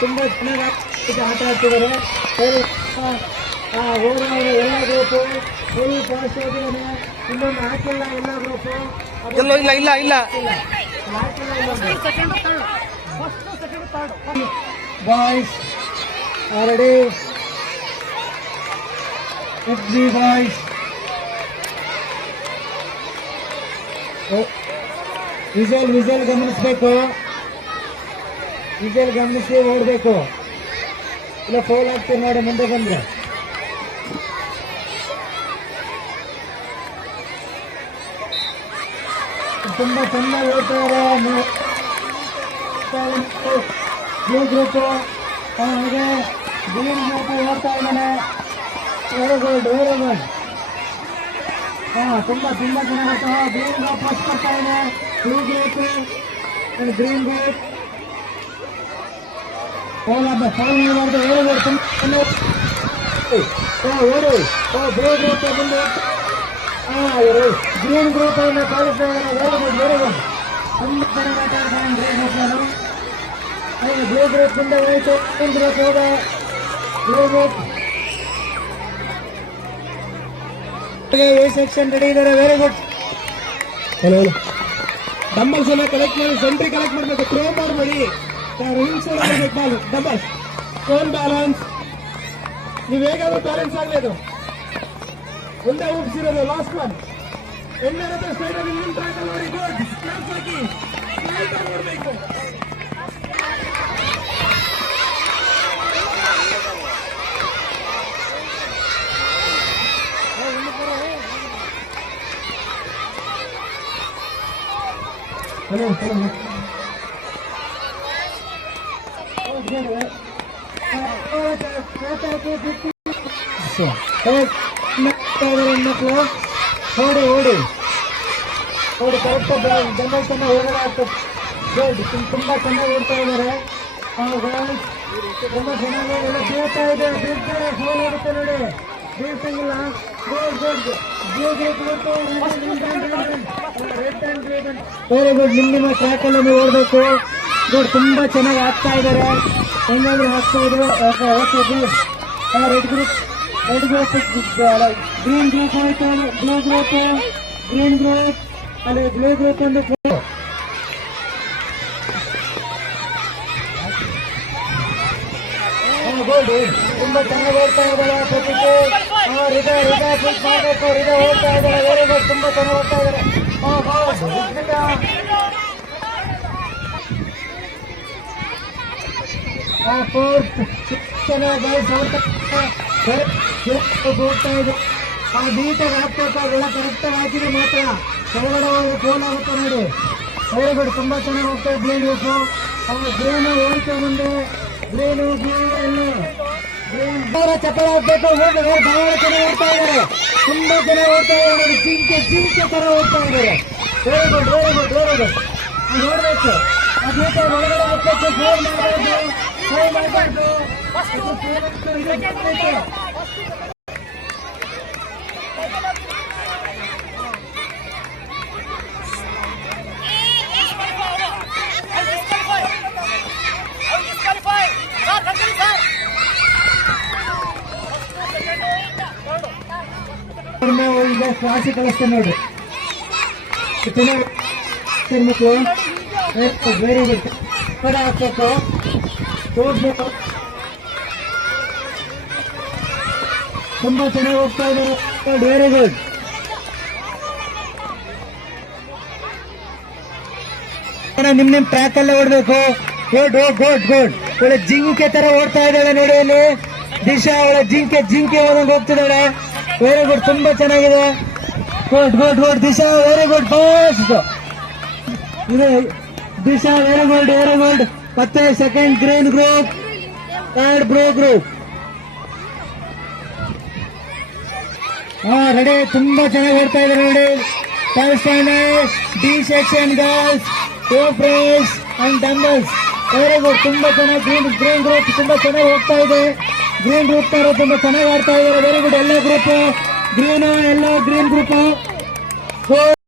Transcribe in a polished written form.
ತುಂಬಾ ಚೆನ್ನಾಗಿ ಆಟ ಆಡ್ತಿದ್ದಾರೆ. ಎಲ್ಲ ಗ್ರೂಪು ಫುಲ್ ಫಾಸ್ಟ್ ಹೋಗಿದ್ದಾನೆ. ಇನ್ನೊಂದು ಹಾಕಿಲ್ಲ ಎಲ್ಲ ಗ್ರೂಪು. ಇಲ್ಲ ಬಾಯ್ಸ್ ಆಲ್ರೆಡಿ ಬಾಯ್ಸ್ ವಿಜಲ್ ಗಮನಿಸ್ಬೇಕು. ವಿಜಲ್ ಗಮನಿಸಿ ಓಡಬೇಕು. ಇಲ್ಲ ಫೌಲ್ ಆಗ್ತೀವಿ ನೋಡಿ ಮುಂದೆ ಬಂದ್ರೆ. ತುಂಬಾ ಚೆನ್ನಾಗಿ ಓಡ್ತಾರೆ ಬ್ಲೂ ಗ್ರೂಪ್. ಹಾಗೆ ಗ್ರೀನ್ ಗ್ರೂಪ್ ಓಡ್ತಾ ಇದ್ದಾನೆ. Very good. ತುಂಬಾ ಚೆನ್ನಾಗಿ ಓಡ್ತಾ. ಗ್ರೀನ್ ಗ್ರೂಪ್ ಫಸ್ಟ್ ಬರ್ತಾ ಇದೆ. Blue group green group foul ಮಾಡಬಾರ್ದು. Very good. ಓಡು. ಬ್ಲೂ ಗ್ರೂಪ್ ಮುಂದೆ ಗ್ರೀನ್ ಗ್ರೂಪ್ ಕಳಿಸ್ತಾ ಇದ್ದಾರೆ. Very good. ತುಂಬಾ ಚೆನ್ನಾಗಿ ಆಟ ಆಡ್ತಾನೆ ಗ್ರೀನ್ ಗ್ರೂಪ್. ಬ್ಲೂ ಗ್ರೂಪ್ ಮುಂದೆ ಹೋಯ್ತು. ಗ್ರೀನ್ ಗ್ರೂಪ್ ಹೋಗ. Blue group a section ready ಇದ್ದಾರೆ. Very good. ಡಂಬಲ್ಸ್ ಎಲ್ಲ ಕಲೆಕ್ಟ್ ಮಾಡಿ ಸೆಂಟ್ರಿ ಕಲೆಕ್ಟ್ ಮಾಡಬೇಕು. ಥ್ರೋ ಮಾಡಬೇಡಿ. ಡಂಬಲ್ಸ್ ಫೋನ್ ಬ್ಯಾಲೆನ್ಸ್. ನೀವು ಹೇಗಾದ್ರೂ ಬ್ಯಾಲೆನ್ಸ್ ಆಗలేదు. ಒಂದೇ ಉಪ್ಸಿರೋದು ಲಾಸ್ಟ್ ಒನ್. ಎಲ್ಲರ ಸೈಡ್ ಅಲ್ಲಿ ನಿಮ್ಮ ಟ್ರ್ಯಾಕ್ ನೋಡಿ. ಗುಡ್. ಕ್ಲಾಸ್ ಹಾಕಿ ನೋಡಬೇಕು. ಹಲೋ ಓಡಿ ಕರೆಕ್ಟ್ ಜನರೇಷನ್ ಹೊರಗಡೆ ಆಗ್ತದೆ. ತುಂಬಾ ಚೆನ್ನಾಗಿ ಓಡ್ತಾ ಇದ್ದಾರೆ. ತುಂಬಾ ಚೆನ್ನಾಗಿ ಬೀಳ್ತಾ ಇದೆ. ಬೀಳ್ತಾರೆ. ಫೋನ್ ಆಗುತ್ತೆ ನೋಡಿ. ಬೀಳ್ತಂಗಿಲ್ಲ. Very good. ನಿಮ್ಮ ಟ್ರ್ಯಾಕ್ ಅಲ್ಲಿ ನೀವು ಓಡಬೇಕು. ಗುಡ್. ತುಂಬಾ ಚೆನ್ನಾಗಿ ಆಗ್ತಾ ಇದ್ದಾರೆ. ಹೆಂಗಾದ್ರೂ ಆಗ್ತಾ ಇದ್ರು. ರೆಡ್ ಗ್ರೂಪ್ ಗ್ರೀನ್ ಗ್ರೂಪ್ ಹೋಯ್ತು. ಬ್ಲೂ ಗ್ರೂಪ್ ಗ್ರೀನ್ ಗ್ರೂಪ್ ಅಲ್ಲಿ ಬ್ಲೂ ಗ್ರೂಪ್ ಒಂದು ತುಂಬಾ ಚೆನ್ನಾಗಿ ಓಡ್ತಾ ಇದ್ದಾರೆ. ಮಾಡಬೇಕು. ಓಡ್ತಾ ಇದ್ದಾರೆ. Very good. ತುಂಬಾ ಚೆನ್ನಾಗಿ ಓಡ್ತಾ ಇದ್ದಾರೆ. ಚೆನ್ನಾಗಿ ಹೋಗ್ತಾ ಇದೆ. ಆ ನೀಟಾಗಿ ಹಾಕ್ಬೇಕಾಗೆಲ್ಲ ಕರೆಕ್ಟಾಗಿ ಹಾಕಿದ್ರೆ ಮಾತ್ರ ಕೆಳಗಡೆ ಹೋಗಿ ಫೋನ್ ಆಗುತ್ತೆ ನೋಡಿ. Very good. ತುಂಬಾ ಚೆನ್ನಾಗಿ ಹೋಗ್ತಾ ಇದೆ. ಬ್ಲೂ ಗ್ರೂಪು ಗ್ರೀನು ಹೋಯ್ತು ಮುಂದೆ. ಗ್ರೀನು ಬ್ಲೂ ಎಲ್ಲ ಗ್ರೀನ್ ಚಪ್ಪಲ ಹಾಕ್ಬೇಕು. ಬಹಳ ಚೆನ್ನಾಗಿ ಓಡ್ತಾ ಇದ್ದಾರೆ. ತುಂಬಾ ಚೆನ್ನಾಗಿ ಓಡ್ತಾ ಇದ್ದಾರೆ. ಜಿಂಕೆ ತರ ಓಡ್ತಾ ಇದ್ದಾರೆ. Very good. ನೋಡ್ಬೇಕು. ಅದೇ ಒಳಗಡೆ ಹಾಕ್ಬೇಕು. ಫೋನ್ ಮಾಡಬಾರ್ದು. ಈಗ ಕ್ಲಾಸಿ ಕಳಿಸ್ತೇನೆ ನೋಡ್ರಿ. ಮಕ್ಕಳು ವೆರಿ ಗುಡ್. ಕಡೆ ಹಾಕ್ಬೇಕು. ತೋರ್ಸ್ಬೇಕು. ತುಂಬಾ ಚೆನ್ನಾಗಿ ಹೋಗ್ತಾ ಇದ್ದಾರೆ. Very good. ನಿಮ್ ಟ್ರ್ಯಾಕ್ ಅಲ್ಲೇ ಓಡ್ಬೇಕು. ಗುಡ್. ಒಳ್ಳೆ ಜಿಂಕೆ ತರ ಓಡ್ತಾ ಇದ್ದಾಳೆ ನೋಡಿ. ಇಲ್ಲಿ ದಿಶಾ ಒಳ್ಳೆ ಜಿಂಕೆ ಹೋಗ್ತಿದ್ದಾಳೆ. Very good. ತುಂಬಾ ಚೆನ್ನಾಗಿದೆ. Good. Disha very good. Fast ಇದು ದಿಶಾ ವೆರಿ ಗುಡ್. ಮತ್ತೆ second green group, third blue group. Ready. ತುಂಬಾ ಚೆನ್ನಾಗಿ ಓಡ್ತಾ ಇದ್ದಾರೆ ನೋಡಿ. First D section girls, press and dumbbells. Very good. ತುಂಬಾ ಚೆನ್ನಾಗಿ ಗ್ರೀನ್ ಗ್ರೂಪ್ ತುಂಬಾ ಚೆನ್ನಾಗಿ ಹೋಗ್ತಾ ಇದೆ. ಗ್ರೀನ್ ಗ್ರೂಪ್ ತರ ತುಂಬಾ ಚೆನ್ನಾಗಿ ಆಡ್ತಾ ಇದ್ದಾರೆ. Very good. ಎಲ್ಲ ಗ್ರೂಪ್ ಗ್ರೀನ್ ಗ್ರೀನ್ ಗ್ರೂಪ್